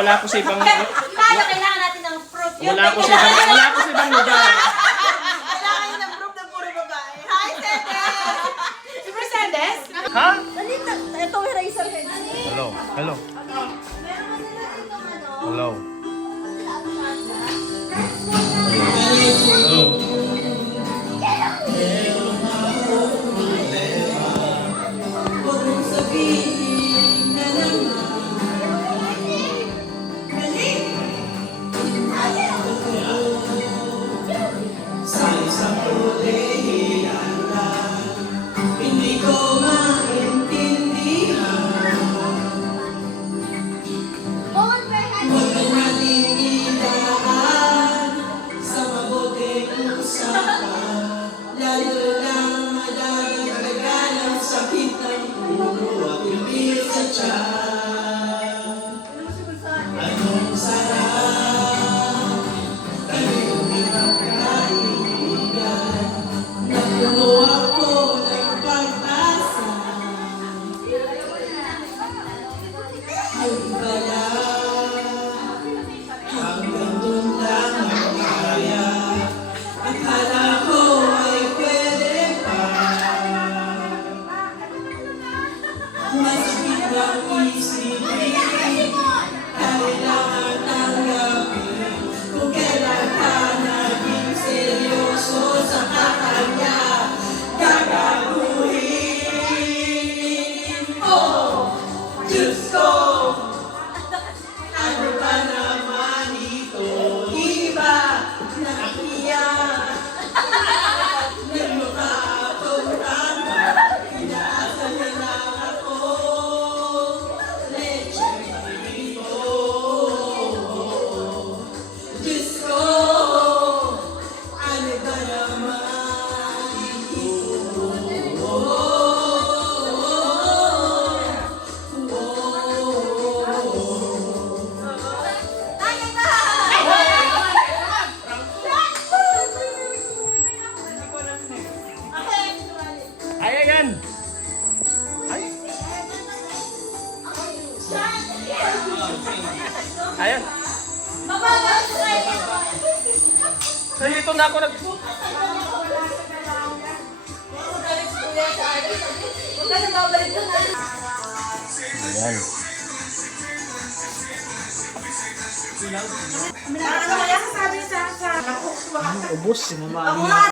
wala ko sa ibang... Tayo, kailangan natin ng proof. Wala ko sa ibang lugar. Kailangan nyo ng proof na puro babae. Hi, Sendes! Si Mercedes? Ha? Dalita. Ito, eraser head. Hello. Hello. Hello. Ayan! Ay! Ayan! So, dito na ako nag... Ayan. Ano kaya sabi sa... Ubus, sinama.